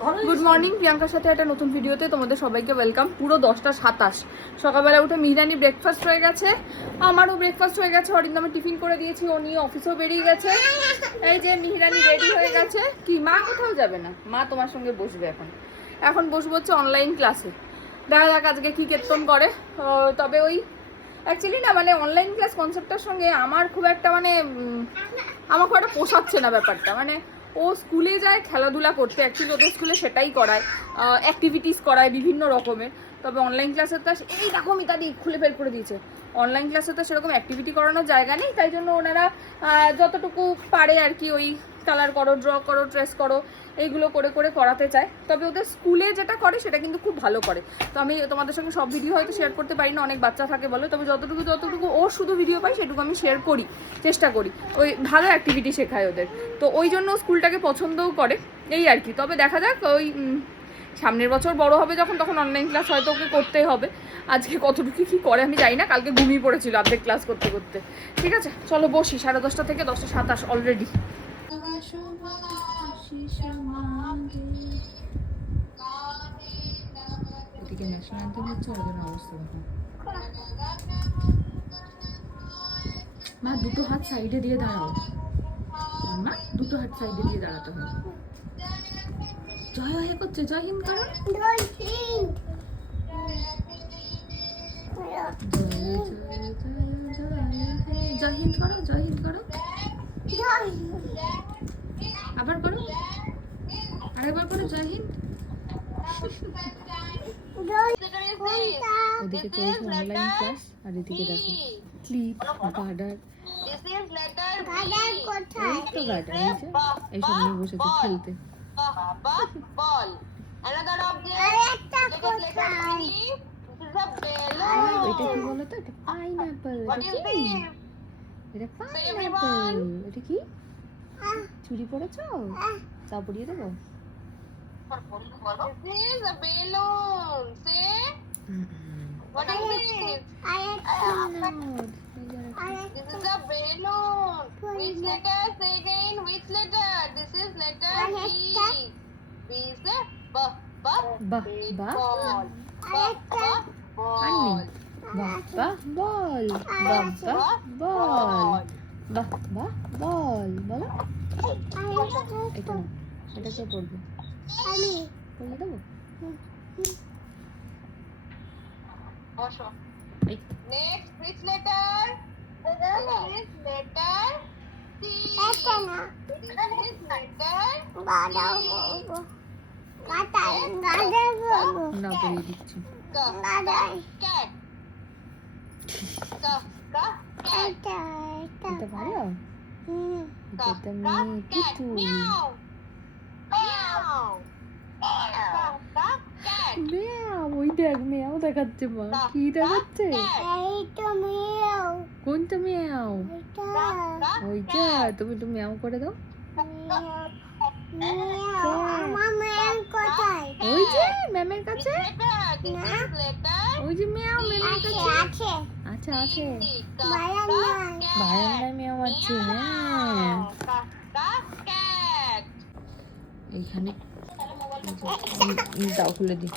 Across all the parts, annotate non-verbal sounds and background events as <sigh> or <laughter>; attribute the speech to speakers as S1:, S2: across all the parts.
S1: Good morning প্রিয়াঙ্কার সাথে একটা নতুন ভিডিওতে তোমাদের সবাইকে ওয়েলকাম পুরো দশটা সাতাশ। সকালবেলা উঠে মিহিরানি ব্রেকফাস্ট হয়ে গেছে। আমারও ব্রেকফাস্ট হয়ে গেছে। অরিন্দ আমি টিফিন করে দিয়েছি। ও নিয়ে অফিসেও বেরিয়ে গেছে। এই যে মিহিরানি রেডি হয়ে গেছে। কি, মা কোথাও যাবে না? মা তোমার সঙ্গে বসবে এখন। এখন বসবো হচ্ছে অনলাইন ক্লাসে দেখা যাক আজকে কী কীর্তন করে। তবে ওই অ্যাকচুয়ালি না মানে অনলাইন ক্লাস কনসেপ্টটার সঙ্গে আমার খুব একটা মানে আমার খুব একটা পোষাচ্ছে না ব্যাপারটা। মানে ও স্কুলে যায় খেলাধুলা করতে। অ্যাকচুয়ালি ওদের স্কুলে সেটাই করায়। অ্যাক্টিভিটিস করায় বিভিন্ন রকমের। তবে অনলাইন ক্লাসে তো এই রকম ইত্যাদি খুলে ফেল করে দিয়েছে। অনলাইন ক্লাসে তো সেরকম অ্যাক্টিভিটি করানোর জায়গা নেই, তাই জন্য ওনারা যতটুকু পারে আর কি ওই কালার করো ড্র করো ট্রেস করো, এইগুলো করে করে করাতে চায়। তবে ওদের স্কুলে যেটা করে, সেটা কিন্তু খুব ভালো করে। তো আমি তোমাদের সঙ্গে সব ভিডিও হয়তো শেয়ার করতে পারি না, অনেক বাচ্চা থাকে বলো, তবে যতটুকু যতটুকু ও শুধু ভিডিও পাই সেটুকু আমি শেয়ার করি, চেষ্টা করি। ওই ভালো অ্যাক্টিভিটি শেখায় ওদের। তো ওই জন্য স্কুলটাকে পছন্দও করে, এই আর কি। তবে দেখা যাক ওই সামনের বছর বড় হবে যখন, তখন অনলাইন ক্লাস হয়তো ওকে করতেই হবে। আজকে কতটুকু কি করে আমি জানি না, কালকে ঘুমিয়ে পড়েছিল অর্ধেক ক্লাস করতে করতে। ঠিক আছে, চলো বসি, সাড়ে দশটা থেকে দশটা সাতাশ অলরেডি
S2: মা, দুটো হাত সাইডে দিয়ে দাঁড়াও। মা, দুটো হাত সাইডে দিয়ে দাঁড়াতে হবে। জয় হয়ে করছে জয় হিন্দ করো জয় হিন্দ করো জয় হিন্দ করো আবার করো। আরেকবার করো জয় হিন্দ ওদিকে চলছে অনলাইন ক্লাস আর এদিকে দেখো ক্লিপ গার্ডার. এই তো গার্ডার এইসব নিয়ে বসেছে খেলতে।
S3: Ba, ba, ball. Another object. Look at letter B. This is a balloon.
S2: এটা কি বলো তো এটা পাইনাপল
S3: What
S2: এটা
S3: is
S2: কি
S3: this?
S2: এটা
S3: everyone.
S2: পাইনাপল এটা কি চুরি পড়েছো তা পড়িয়ে দেবো
S3: This is a balloon. Say, what is this? This is a balloon. Which letter? Say again. Which letter? This is letter B. B is a b. B.
S2: বাহ
S3: Big
S2: বাহ
S3: ball. B. B.
S2: আর নেই
S3: Ball.
S2: বাহ বাহ বল বাহ বাহ বল বাহ বাহ বল বলো এটা না এটা কে পড়বে পড়িয়ে দেবো
S3: বসো।
S2: দেখাচ্ছে মা কি দেখাচ্ছে কোনটা মেয়াও. ওইটা। তুমি একটু মেয়াও করে দাও। ওই যে ম্যামের কাছে. ওই যে মেয়াও ম্যামের কাছে? আচ্ছা আছে। বারান্দায় মেয়াও আছে হ্যাঁ. এইখানে দাও খুলে দি।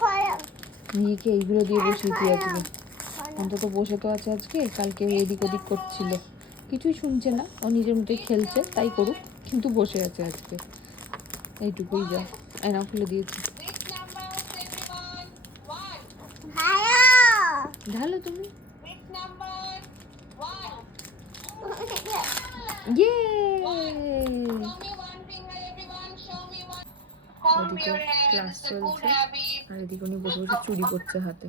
S2: মেয়েকে এইগুলো দিয়ে বসিয়েছি আজকে অন্তত বসে তো আছে আজকে কালকে এদিক ওদিক করছিল। কিছুই শুনছে না ও নিজের মতোই খেলছে তাই করুক কিন্তু বসে আছে আজকে। এইটুকুই যা আয়না খুলে দিয়েছি. ঢালো তুমি. ক্লাস চলছে আর এদিকে উনি বসে বসে চুরি করছে হাতে।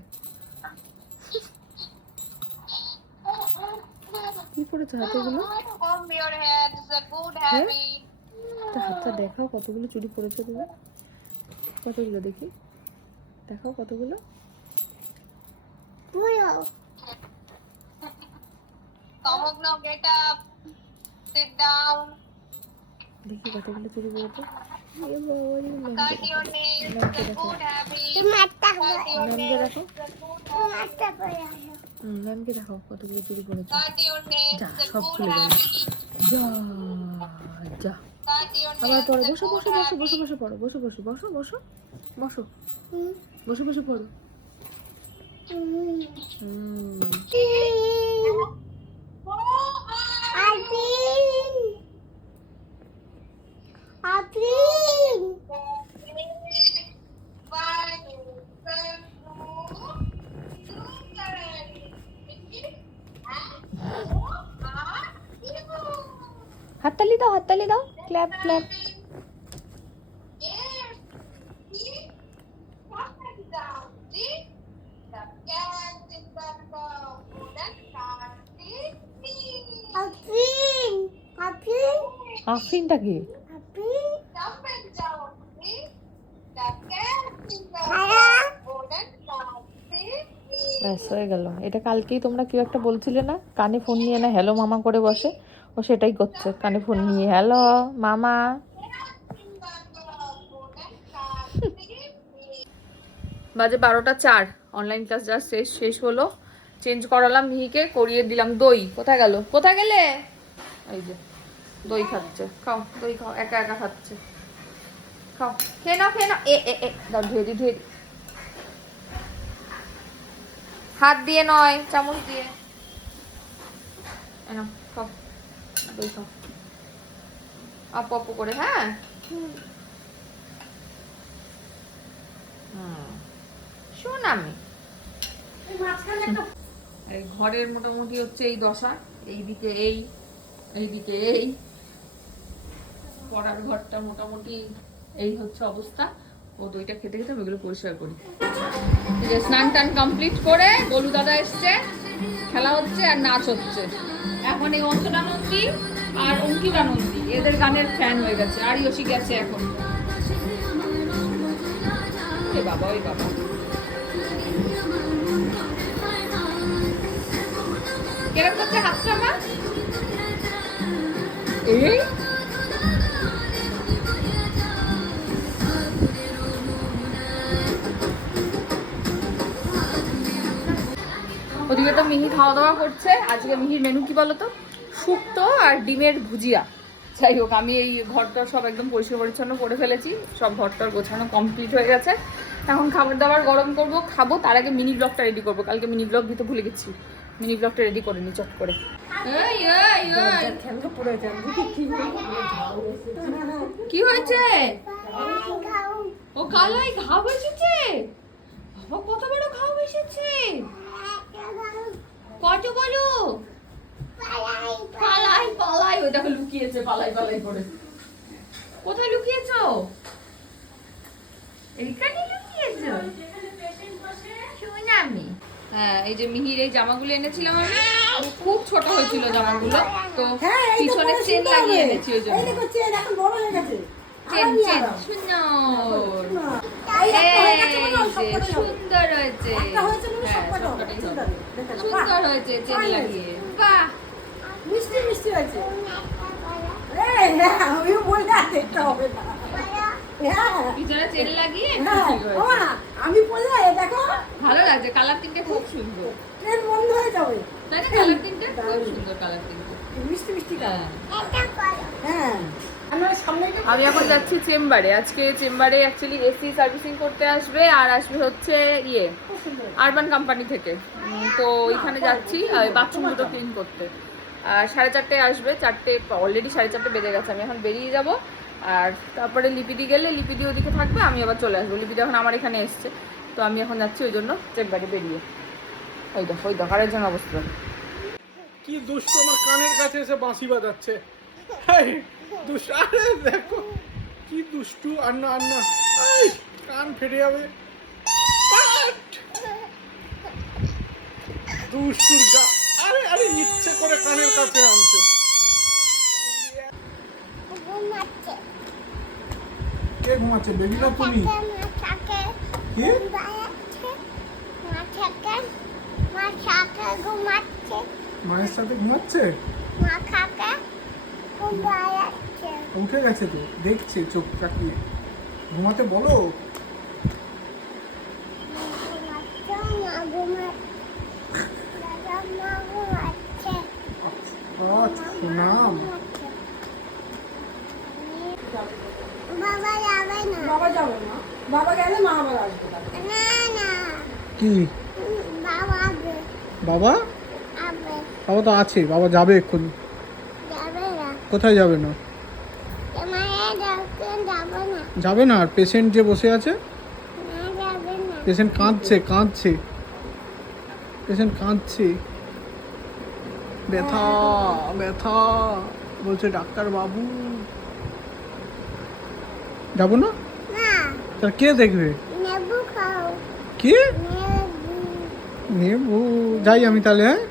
S2: কি করেছে হাতেগুলো
S3: Comb your hair. It's a good habit.
S2: তো হাতটা দেখাও কতগুলো চুরি করেছ তুমি কতগুলো দেখি দেখাও কতগুলো
S3: Kamogno, get up. Sit down.
S2: দেখি কতগুলো চুরি করেছ এ বাবা ম্যামকে. দেখো হুম, ম্যামকে দেখাও কতগুলো চুরি করেছ. যা সব খুলে গেল। যা যা।
S1: আবার পড়ো বসো বসো বসো বসো বসো পড়ো বসো বসো বসো বসো বসো। বসে বসে পড়ো। হুম।
S2: দাও হাততালি দাও। Clap clap. আফরিনটা কি? ব্যাস হয়ে গেল। এটা কালকেই তোমরা কেউ একটা বলছিলে না? কানে ফোন নিয়ে না হ্যালো মামা করে বসে। ও সেটাই করছে। কানে ফোন নিয়ে হ্যালো মামা?
S1: বাজে বারোটা চার। অনলাইন ক্লাস যা শেষ শেষ হলো। চেঞ্জ করালাম মিহিকে, করিয়ে দিলাম দই। কোথায় গেল? কোথায় গেলে? এই যে, দই খাচ্ছে। খাও, দই খাও, একা একা খাচ্ছে। খাও। খেয়ে নাও খেয়ে নাও। এ এ এ, দাও, ধুয়ে দি দি। হাত দিয়ে নয়, চামচ দিয়ে। এ নাও, খাও। দই খাও আপু আপু করে হ্যাঁ? শোন আমি। ঘরের মোটামুটি হচ্ছে এই দশা এইদিকে এই এইদিকে এই। পড়ার ঘরটা মোটামুটি এই হচ্ছে অবস্থা। ও দইটা খেতে খেতে আমি এগুলো পরিষ্কার করি। যে স্নান টান কমপ্লিট করে গোলু দাদা এসছে। খেলা হচ্ছে আর নাচ হচ্ছে। এখন এই অঞ্চনা নন্দী আর অঙ্কিতা নন্দী, এদের গানের ফ্যান হয়ে গেছে। আর ইয়সি গেছে এখন। ওই বাবা ওই বাবা। কেরম করছে হাতটা মা এই ওদিকে তো মিহি খাওয়া দাওয়া করছে। আজকে মিহির মেনু কি বলতো? শুক্তো আর ডিমের ভুজিয়া। যাই হোক আমি এই ঘরটা সব একদম পরিষ্কার পরিচ্ছন্ন করে ফেলেছি। সব ঘরটার গোছানো কমপ্লিট হয়ে গেছে। এখন খাবার দাবার গরম করব খাব। তার আগে মিনি ব্লগটা রেডি করব। কালকে মিনি ব্লগ দিতে ভুলে গেছি। মিনি ব্লগটা রেডি করে নি চট করে। কি হয়েছে? ও কালাই এসেছে? বাবা কত বড় এসেছে? কত বলো? পালাই পালাই ওই দেখো লুকিয়েছে পালাই পালাই করে। কোথায় লুকিয়েছো? এইখানে লুকিয়েছো? শুনামি হ্যাঁ এই যে মিহির এই জামাগুলো এনেছিলাম আমি খুব ছোট হয়েছিল জামাগুলো তো পিছনে চেন লাগিয়ে এনেছি ওই জন্য। চেন সুন্দর। সুন্দর হয়েছে। হ্যাঁ। সুন্দর হয়েছে চেন লাগিয়ে। বাহ।
S4: মিষ্টি মিষ্টি হয়েছে। হ্যাঁ, আমিও বললে আর দেখতে হবে না। হ্যাঁ। হ্যাঁ আমি বললে দেখো।
S1: ভালো লাগছে কালার তিনটে খুব সুন্দর।
S4: ট্রেন বন্ধ হয়ে যাবে।
S1: তাই না কালার তিনটে? খুব সুন্দর কালার তিনটে।
S4: মিষ্টি মিষ্টি
S1: হ্যাঁ।
S4: হ্যাঁ।
S1: আমি এখন যাচ্ছি চেম্বারে। আজকে চেম্বারে অ্যাকচুয়ালি এসি সার্ভিসিং করতে আসবে আর আসবে হচ্ছে ইয়ে আরবান কোম্পানি থেকে। তো ওইখানে যাচ্ছি বাথরুম দুটো ক্লিন করতে। আর সাড়ে চারটে আসবে, চারটে অলরেডি সাড়ে চারটে বেজে গেছে, আমি এখন বেরিয়ে যাব। আর তারপরে লিপিডি গেলে লিপিডি ওদিকে থাকবে, আমি আবার চলে আসব। লিপিডি এখন আমার এখানে এসছে, তো আমি এখন যাচ্ছি ওই জন্য চেম্বারে বেরিয়ে। ওই দেখো ওই দেখো, আরেকজন অবস্থা।
S5: কি দুষ্ট, আমার কানের কাছে এসে বাঁশি বাজাচ্ছে। দুষ্ট আরে দেখো কি দুষ্টু আর না আর না এই, কান ফেটে যাবে। দুষ্টুর গা। আরে আরে ইচ্ছে করে কানের কাছে আনছে। কে ঘুমাচ্ছে? বেবি না তুমি? কি? মায়ের সাথে ঘুমাচ্ছে? উঠে গেছে তো দেখছে চোখ তাকিয়ে ঘুমাতে বলো। আচ্ছা নাম
S4: বাবা গেলে মা আবার আসবে। তাহলে।
S5: কি? বাবা বাবা তো আছে বাবা যাবে এক্ষুনি। কোথায় যাবে না? যাবে না? আর পেশেন্ট যে বসে আছে? পেশেন্ট কাঁদছে কাঁদছে। পেশেন্ট কাঁদছে। ব্যথা ব্যথা। বলছে ডাক্তার বাবু। যাব না? তা কে দেখবে? কে? নেব। যাই আমি তাহলে হ্যাঁ?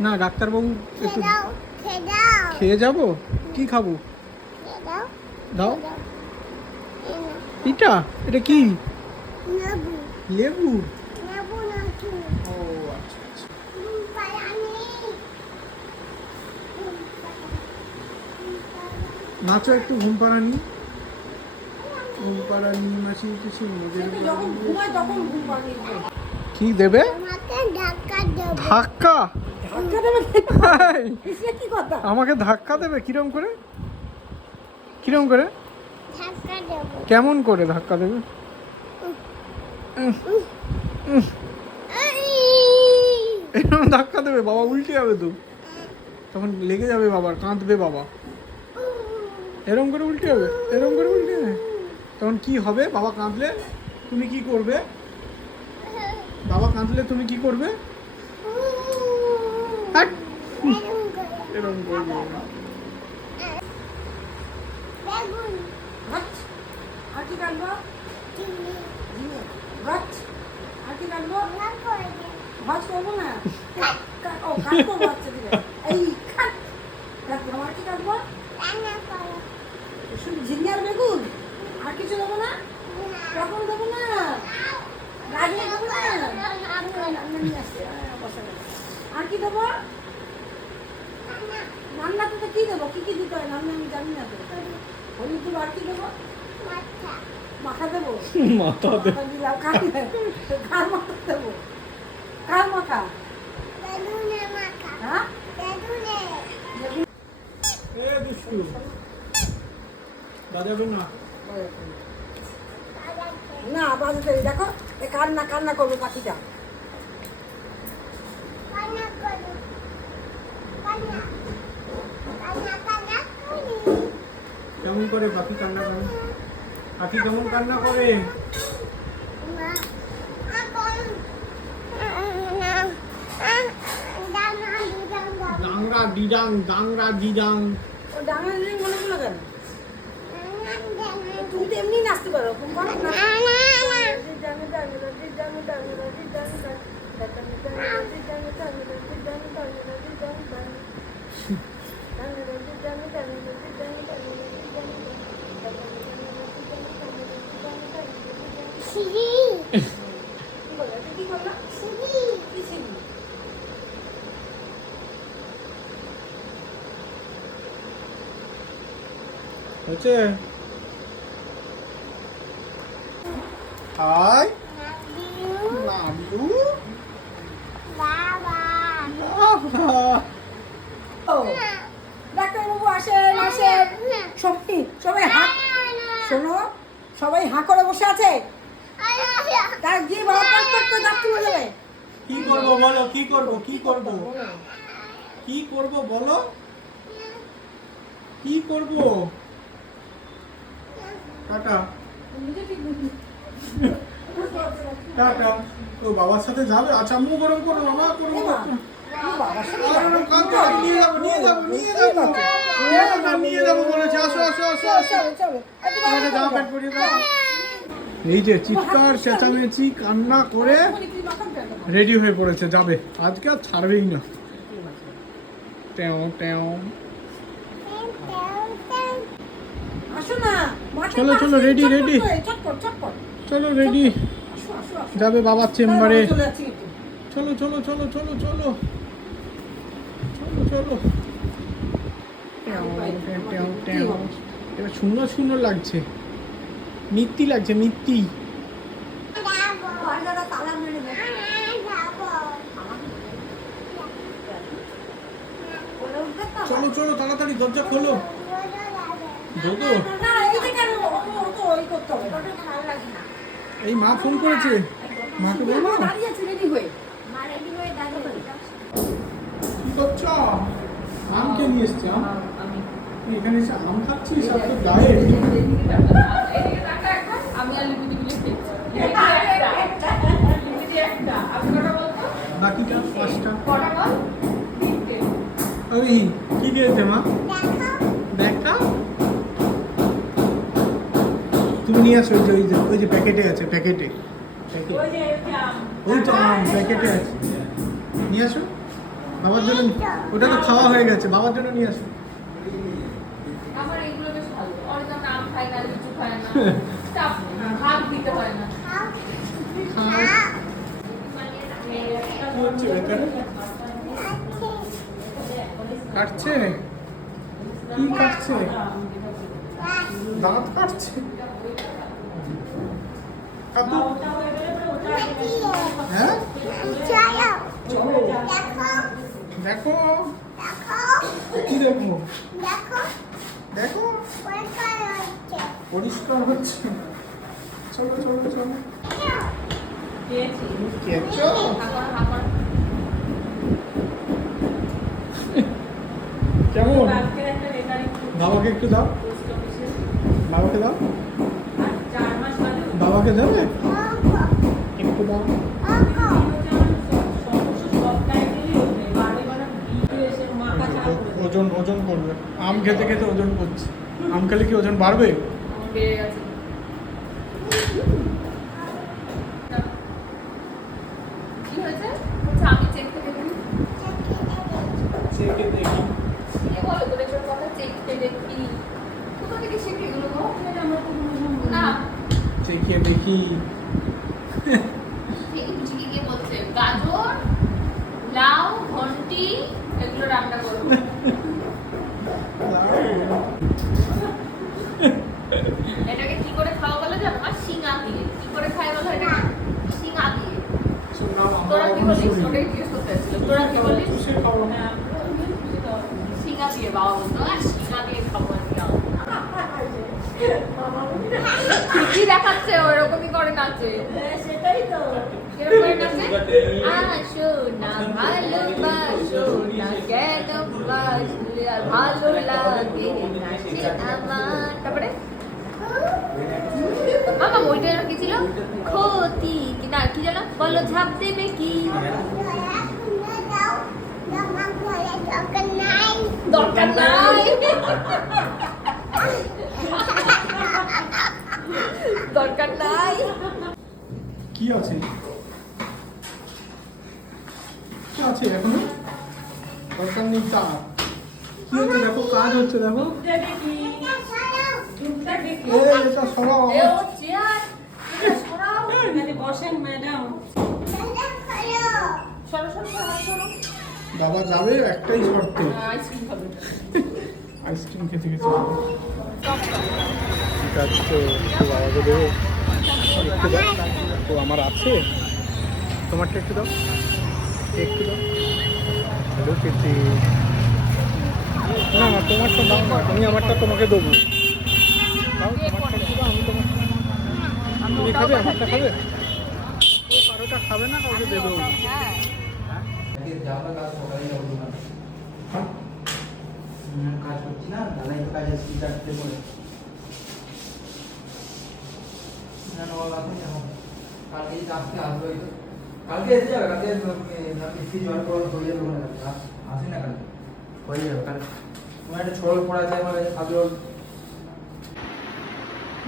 S5: না ডাক্তারবাবু একটু খেয়ে যাব? কি খাব? দাও। এটা এটা কি? লেবু। ও আচ্ছা আচ্ছা। নাচো একটু ঘুম পাড়ানি ঘুম পাড়ানি মাসি কিছু মজা
S4: একটু যখন ঘুমায় তখন ঘুম পাড়িয়ে দেবে।
S5: কি দেবে। ধাক্কা? আমাকে ধাক্কা দেবে? কিরম করে? কিরম করে? কেমন করে ধাক্কা দেবে? এরকম ধাক্কা দেবে? বাবা উল্টে যাবে তো। তখন লেগে যাবে বাবার কাঁদবে বাবা। এরম করে উল্টে যাবে? এরম করে উল্টে যাবে? তখন কি হবে? বাবা কাঁদলে তুমি কি করবে? বাবা কাঁদলে তুমি কি করবে? এরম করবে
S4: আর কি রাখব ভাত আর কি রাখব ভাত করব না ও কাট করব আচ্ছা এই খাট রাখব আর কি রাখব শুধু ঝিঙ্গে বেগুন আর কিছু দেবো না কখন দেবো না রাখলে দেবো না। আর কি দেবো রান্নাতে তো কি দেবো? কি কি দিতে হয়? রান্না আমি জানি না তো হলুদ দেবো আর কি দেবো? মাথা। দেবো?
S5: মাথা
S4: মাথা দিলাম কার কার মাথা দেবো? কার মাথা? হ্যাঁ?
S5: না?
S4: বাজাতে দেখো এ কান্না কান্না করবে পাখিটা।
S5: কেমন করে পাখি কান্না করে? পাখি কেমন কান্না করে? ডাংরা ডিডাং ডাংরা ডিডাং।
S4: ও ডাঙা দিলে মনে হলো কেন? তুমি তো এমনি নাচতে পারো ওরকম করো <laughs> না কি?
S5: হচ্ছে হাই নাডু
S4: ও, ডাক্তারবাবু আসেন আসেন সবাই সবাই হাঁ শোনো সবাই হাঁ করে বসে আছে তার গিয়ে বাবা পাট পাট করে ডাক্তার বলে যাবে
S5: কি করব বলো কি করব কি করব? কি করব বলো? কি করব? টাটা। টাটা। তো বাবার সাথে যাবে? আচ্ছা আম্মু গরম করো বাবা করো। নিয়ে যাব নিয়ে যাব নিয়ে যাব। নিয়ে যাব বলেছে। আসো আসো আসো আসো। জামা প্যান্ট পরিয়ে দাও। এই যে চিৎকার চেঁচামেচি কান্না করে? রেডি হয়ে পড়েছে যাবে আজকে আর ছাড়বেই না টেও চলো, চলো,
S4: চটপট, চটপট।
S5: চলো রেডি। যাবে বাবার চেম্বারে
S4: চলে।
S5: চলো চলো চলো চলো চলো চলো। এবার শূন্য শূন্য লাগছে মিত্তি লাগছে মিত্তি? চলো চলো তাড়াতাড়ি দরজা খোলো।
S4: এই
S5: মা ফোন করেছে। মাকে বলব করছ? আম কে নিয়ে এসছে আম? এখানে এসে আম খাচ্ছিস? আর তোর ডায়েট
S1: আমি আর লিপি মিলে খেয়েছি লিপি একটা আপনি কটা বলতো
S5: বাকিটা পাঁচটা
S1: কটা বল
S5: ওই কি দিয়েছে মা। দেখা তুমি নিয়ে আসো ওই যে ওই যে প্যাকেটে আছে প্যাকেটে। ওই তো আম প্যাকেটে আছে। নিয়ে আসো। বাবার জন্য ওটা তো খাওয়া হয়ে গেছে বাবার জন্য নিয়ে আসো। <laughs>
S1: হয়
S5: ভেতরে কাটছে? কি কাটছে? দাঁত কাটছে? কাটু হ্যাঁ? চলো দেখো। কি দেখব দেখো। পরিষ্কার হচ্ছে। চলো চলো চলো। খেয়েছো কেমন বাবাকে একটু দাও। বাবাকে দাও। বাবাকে দেবে একটু? দাও। ওজন ওজন করবে। আম খেতে খেতে ওজন করছে। আম খেলে কি ওজন বাড়বে
S1: কি হয়েছে বলছে আমি চেকতে দেখি
S5: চেকে দেখি
S1: কে বলো তোর এসব কথা চেকতে দেখি কোথা থেকে শিখে এগুলো গো না
S5: চিকি
S1: গাজর লাউ ঘন্টি এগুলো রান্না করব। এটাকে কি করে খাওয়া বলে জানো আর শিঙা দিয়ে কি করে খায় বলো এটা শিঙা দিয়ে তোরা কি বলিস ওটাই জিজ্ঞেস করতে তোরা কি বলিস শিঙা দিয়ে বাবা বলতো আর শিঙা দিয়ে খাব আর কি ঠিকই দেখাচ্ছে? ওরকমই করে নাচে।
S4: সেটাই তো।
S1: ভালো লাগে তারপরে? মামা ওইটা যেন কি ছিল? ক্ষতি কি? না কি যেন? বলো ঝাঁপ দেবে কি? দরকার নাই। <laughs> দরকার নাই।
S5: কি আছে? কি আছে এখনও? দরকার নেই তার কি হচ্ছে? দেখো কাজ হচ্ছে দেখো। এটা সরাও।
S4: বসেন ম্যাডাম।
S5: বাবা যাবে একটাই শর্ত।
S1: আইসক্রিম
S5: আইসক্রিম খেতে খেতে আছে তো একটু বাবাকে দেবো একটু দাও। তো আমার আছে। তোমারটা একটু দাও। একটু দাও। হ্যালো চিঠি না না তোমারটা দাও না। আমি আমারটা তোমাকে দেবো। দাও তোমারটা দাও আমি তোমার তুমি খাবে? আমারটা খাবে? ও কারোটা খাবে না কাউকে দেবো
S1: হ্যাঁ।
S5: হ্যাঁ।
S6: কাজ করছি না। ঢালাই তো কাজ আসছি চারটে করে না না বাবা আপনি যাব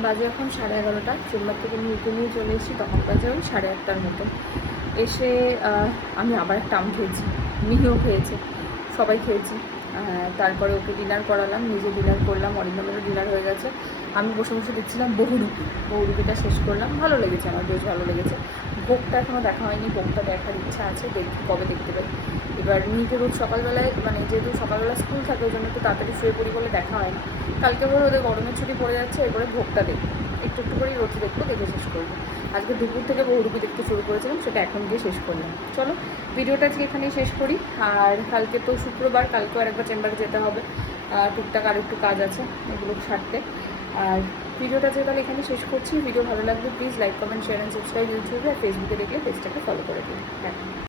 S2: বাজে এখন সাড়ে এগারোটা। চেম্বার থেকে নিয়ে নিয়ে চলে এসেছি, তখন বাজে ওই সাড়ে আটটার মতো। এসে আমি আবার একটা আম খেয়েছি। মিহিও খেয়েছে। সবাই খেয়েছি। তারপরে ওকে ডিনার করালাম, নিজে ডিনার করলাম অরিন্দমেরও ডিনার হয়ে গেছে। আমি বসে বসে দেখছিলাম বহুরূপী বহুরূপীটা শেষ করলাম। ভালো লেগেছে আমার, বেশ ভালো লেগেছে। ভোগটা এখনও দেখা হয়নি, ভোগটা দেখার ইচ্ছা আছে, দেখি কবে দেখতে পাই। এবার মিহিকে রোজ সকালবেলায় মানে যেহেতু সকালবেলা স্কুল থাকে, ওই জন্য একটু তাড়াতাড়ি শুয়ে পড়ি বলে দেখা হয়নি। কালকে বলে ওদের গরমের ছুটি পড়ে যাচ্ছে, এরপরে ভোগটা দেখি
S1: একটু একটু করেই রথি দেখব, দেখে শেষ করব। আজকে দুপুর থেকে বহুরূপী দেখতে শুরু করেছিলাম, সেটা এখন গিয়ে শেষ করলাম। চলো, ভিডিওটা আজকে এখানেই শেষ করি। আর কালকে তো শুক্রবার কালকেও আরেকবার চেম্বারে যেতে হবে। টুকটাক আর একটু কাজ আছে, এগুলো সারতে আর ভিডিওটা আজকে তাহলে এখানে শেষ করছি। ভিডিও ভালো লাগলে please like comment share and subscribe ইউটিউবে আর ফেসবুকে দেখলে পেজটাকে ফলো